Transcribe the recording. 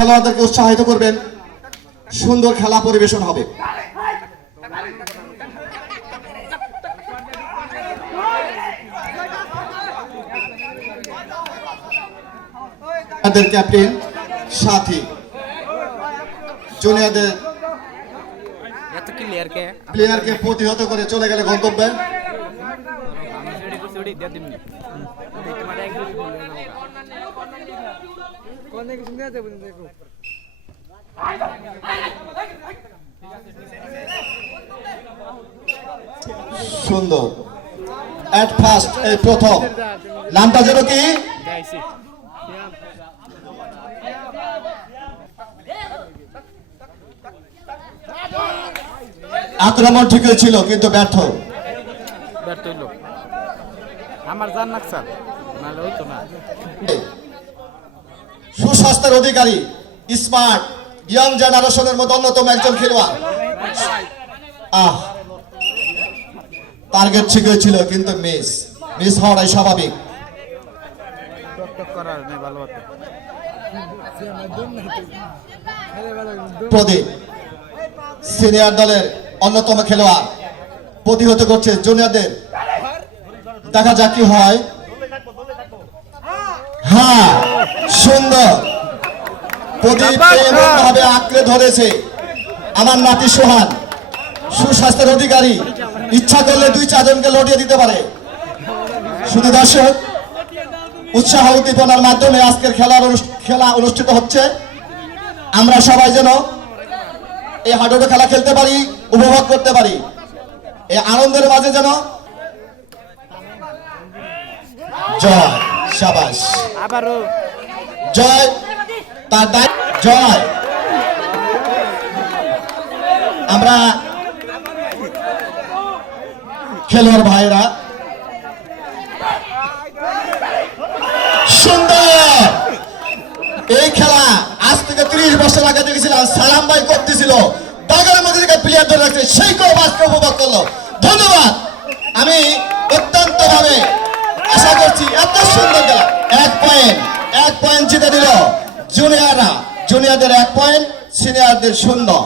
খেলোয়াড়দেরকে উৎসাহিত করবেন, সুন্দর খেলা পরিবেশন হবে। ক্যাপ্টেন সাথী জুনিয়রদের প্লেয়ারকে প্রতিহত করে চলে গেলে গন্তব্যে। সুন্দর এট ফার্স্ট এই প্রথম নামটা যেন কি আক্রমণ ঠিকই ছিল কিন্তু ব্যর্থ হইল আমার জান নাকসার নালে হইতো না। সুস্বাস্থ্যের অধিকারী স্মার্ট ইয়াং জেনারেশনের মধ্যে অন্যতম একজন খেলোয়াড়। টার্গেট ঠিকই ছিল কিন্তু মিস হওয়াটাই স্বাভাবিক। প্রদীপ সিনিয়র দলের অন্যতম খেলোয়াড় প্রতিহত করছে জুনিয়রদের, দেখা যাক কি হয়। হ্যাঁ সুন্দর, প্রদীপ এমনভাবে আঁকড়ে ধরেছে আমার নাতি সোহান, সুস্বাস্থ্যের অধিকারী, ইচ্ছা করলে 2-4 জনকে লটিয়ে দিতে পারে। শুধু দর্শক উৎসাহ উদ্দীপনার মাধ্যমে আজকের খেলা অনুষ্ঠিত হচ্ছে। আমরা সবাই যেন এই হাডুডু খেলা খেলতে পারি, উপভোগ করতে পারি, এই আনন্দের মাঝে যেন জয় শাবাশ আবারও জয় তার জয়। আমরা খেলোয়াড় ভাইরা সুন্দর এই খেলা আজ থেকে 30 বছর আগে দেখেছিলাম সালাম ভাই করতেছিল, দাগের মধ্যে থেকে প্লেয়ার ধরে রাখছে, সেই কেউ আজকে উপভোগ করলো। ধন্যবাদ। আমি অত্যন্ত ভাবে আশা করছি এত সুন্দর খেলা। 1 পয়েন্ট জিতে দিল জুনিয়ররা, জুনিয়রদের 1 পয়েন্ট, সিনিয়রদের 0।